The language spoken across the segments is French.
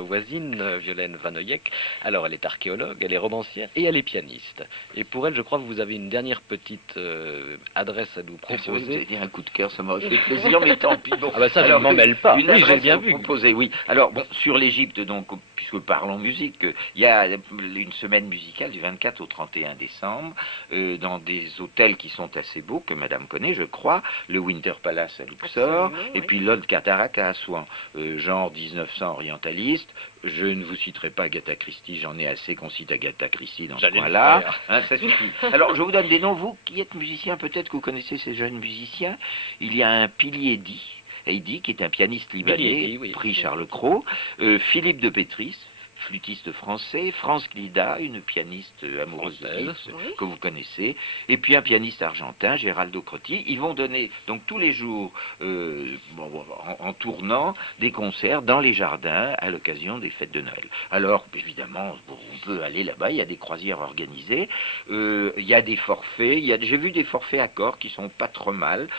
Voisine, Violaine Vanoyek. Alors, elle est archéologue, elle est romancière et elle est pianiste. Et pour elle, je crois que vous avez une dernière petite adresse à nous proposer. Vous avez dit un coup de cœur, ça m'aurait fait plaisir, mais tant pis. Bon, ah bah ça, alors, je ne m'en mêle pas. Une oui, j'ai adresse bien à vous vu. proposer, oui. Alors, bon, sur l'Égypte, donc, puisque parlons musique, il y a une semaine musicale du 24 au 31 décembre, dans des hôtels qui sont assez beaux, que Madame connaît, je crois, le Winter Palace à Luxor, et puis l'Old Cataract à Assouan, genre 1900 orientaliste. Je ne vous citerai pas Agatha Christie, j'en ai assez qu'on cite Agatha Christie dans ce coin-là. Hein, ça suffit. Alors, je vous donne des noms, vous qui êtes musicien, peut-être que vous connaissez ces jeunes musiciens. Il y a un Piliedi, Heidi, qui est un pianiste libanais, prix Charles Cros, Philippe de Pétris, flûtiste français, France Glida, une pianiste amoureuse de Liszt, que vous connaissez, et puis un pianiste argentin, Geraldo Crotti. Ils vont donner donc tous les jours, en tournant, des concerts dans les jardins à l'occasion des fêtes de Noël. Alors, évidemment, on peut aller là-bas, il y a des croisières organisées, il y a des forfaits, j'ai vu des forfaits à corps qui sont pas trop mal.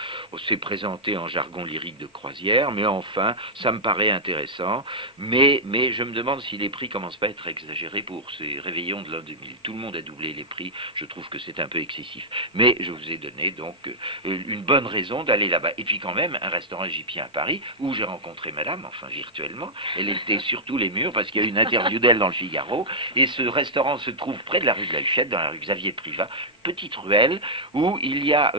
C'est présenté en jargon lyrique de croisière, mais enfin, ça me paraît intéressant, mais je me demande si les prix commence pas à être exagéré pour ces réveillons de l'an 2000. Tout le monde a doublé les prix, je trouve que c'est un peu excessif. Mais je vous ai donné donc une bonne raison d'aller là-bas. Et puis quand même, un restaurant égyptien à Paris, où j'ai rencontré madame, enfin virtuellement, elle était sur tous les murs, parce qu'il y a eu une interview d'elle dans le Figaro, et ce restaurant se trouve près de la rue de la Huchette, dans la rue Xavier Privat, petite ruelle, où il y a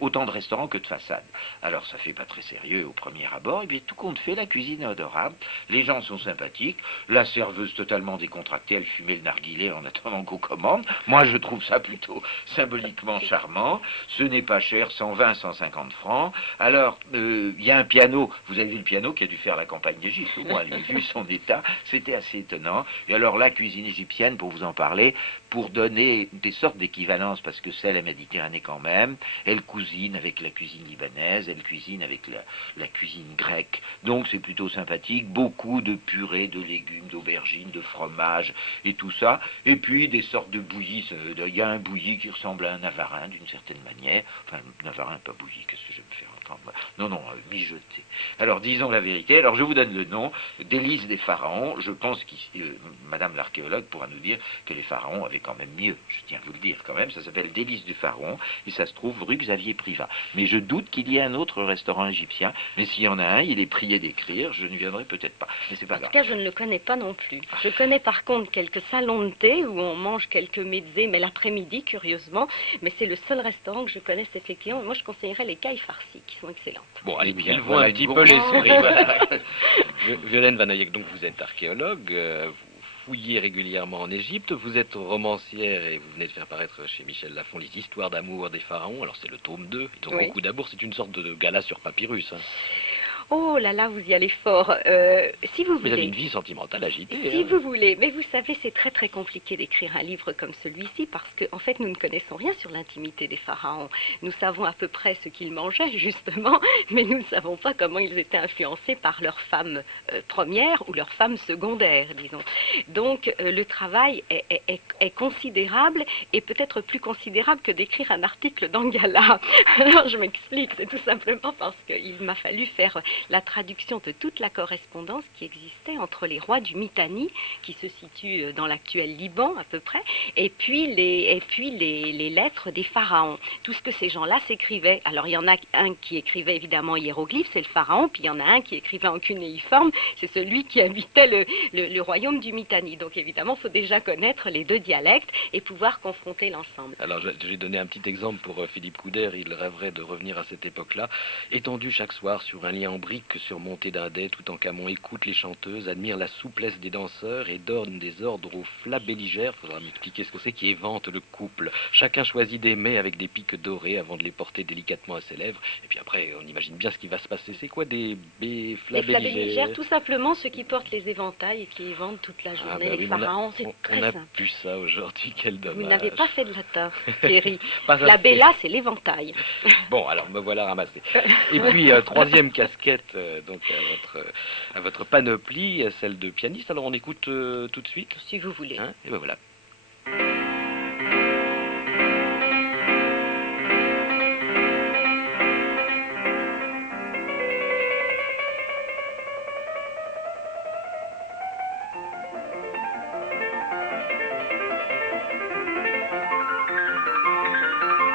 autant de restaurants que de façades. Alors ça fait pas très sérieux au premier abord, et bien tout compte fait, la cuisine est adorable, les gens sont sympathiques, la serveuse totalement décontractée, elle fumait le narguilé en attendant qu'on commande. Moi je trouve ça plutôt symboliquement charmant, ce n'est pas cher, 120, 150 francs. Alors il y a un piano, vous avez vu le piano qui a dû faire la campagne d'Égypte, au moins vu son état, c'était assez étonnant. Et alors la cuisine égyptienne, pour vous en parler, pour donner des sortes d'équivalences, parce que c'est la Méditerranée quand même, elle cuisine avec la cuisine libanaise, elle cuisine avec la cuisine grecque, donc c'est plutôt sympathique, beaucoup de purées, de légumes, d'aubergines, de fromage et tout ça, et puis des sortes de bouillies. Il y a un bouilli qui ressemble à un navarin d'une certaine manière, enfin navarin pas bouilli, qu'est-ce que je vais me faire entendre, non, mijoté. Alors disons la vérité, alors je vous donne le nom, délices des pharaons. Je pense que madame l'archéologue pourra nous dire que les pharaons avaient quand même mieux, je tiens à vous le dire quand même, ça s'appelle délices du pharaon, et ça se trouve rue Xavier Privat. Mais je doute qu'il y ait un autre restaurant égyptien, mais s'il y en a un, il est prié d'écrire, je ne viendrai peut-être pas, mais c'est pas grave. En tout cas, je ne le connais pas non plus. Je connais par contre quelques salons de thé où on mange quelques mezzés, mais l'après-midi, curieusement. Mais c'est le seul restaurant que je connaisse effectivement. Moi, je conseillerais les cailles farcies, qui sont excellentes. Bon, allez, ils vont un petit peu l'esprit. Voilà. Violaine Vanoyek, donc vous êtes archéologue, vous fouillez régulièrement en Égypte, vous êtes romancière et vous venez de faire paraître chez Michel Lafon les histoires d'amour des pharaons. Alors c'est le tome 2, ils ont beaucoup d'amour, c'est une sorte de gala sur papyrus. Hein. Oh là là, vous y allez fort. Si vous voulez. Vous avez une vie sentimentale agitée. Si vous voulez. Mais vous savez, c'est très très compliqué d'écrire un livre comme celui-ci parce qu'en fait, nous ne connaissons rien sur l'intimité des pharaons. Nous savons à peu près ce qu'ils mangeaient, justement, mais nous ne savons pas comment ils étaient influencés par leurs femmes premières ou leurs femmes secondaires, disons. Donc, le travail est considérable et peut-être plus considérable que d'écrire un article dans Gala. Alors, je m'explique, c'est tout simplement parce qu'il m'a fallu faire la traduction de toute la correspondance qui existait entre les rois du Mitanni, qui se situe dans l'actuel Liban à peu près, et puis les lettres des pharaons. Tout ce que ces gens-là s'écrivaient. Alors il y en a un qui écrivait évidemment hiéroglyphes, c'est le pharaon, puis il y en a un qui écrivait en cunéiforme, c'est celui qui habitait le royaume du Mitanni. Donc évidemment, il faut déjà connaître les deux dialectes et pouvoir confronter l'ensemble. Alors j'ai donné un petit exemple pour Philippe Couder, il rêverait de revenir à cette époque-là, étendu chaque soir sur un lit en briques surmonté d'un dais, tout en Camon écoute les chanteuses, admire la souplesse des danseurs et donne des ordres aux flabelligères, faudra m'expliquer ce que c'est, qui éventent le couple. Chacun choisit des mets avec des piques dorées avant de les porter délicatement à ses lèvres. Et puis après, on imagine bien ce qui va se passer. C'est quoi des flabelligères? Les flabelligères, tout simplement ceux qui portent les éventails et qui éventent toute la journée. Les pharaons, c'est très simple. On n'a plus ça aujourd'hui, quel dommage. Vous n'avez pas fait de latin, Thierry. La bella, c'est l'éventail. Bon, alors me voilà ramassé. Et puis, troisième casquette, donc à votre panoplie, celle de pianiste. Alors on écoute tout de suite. Si vous voulez. Hein, et ben voilà.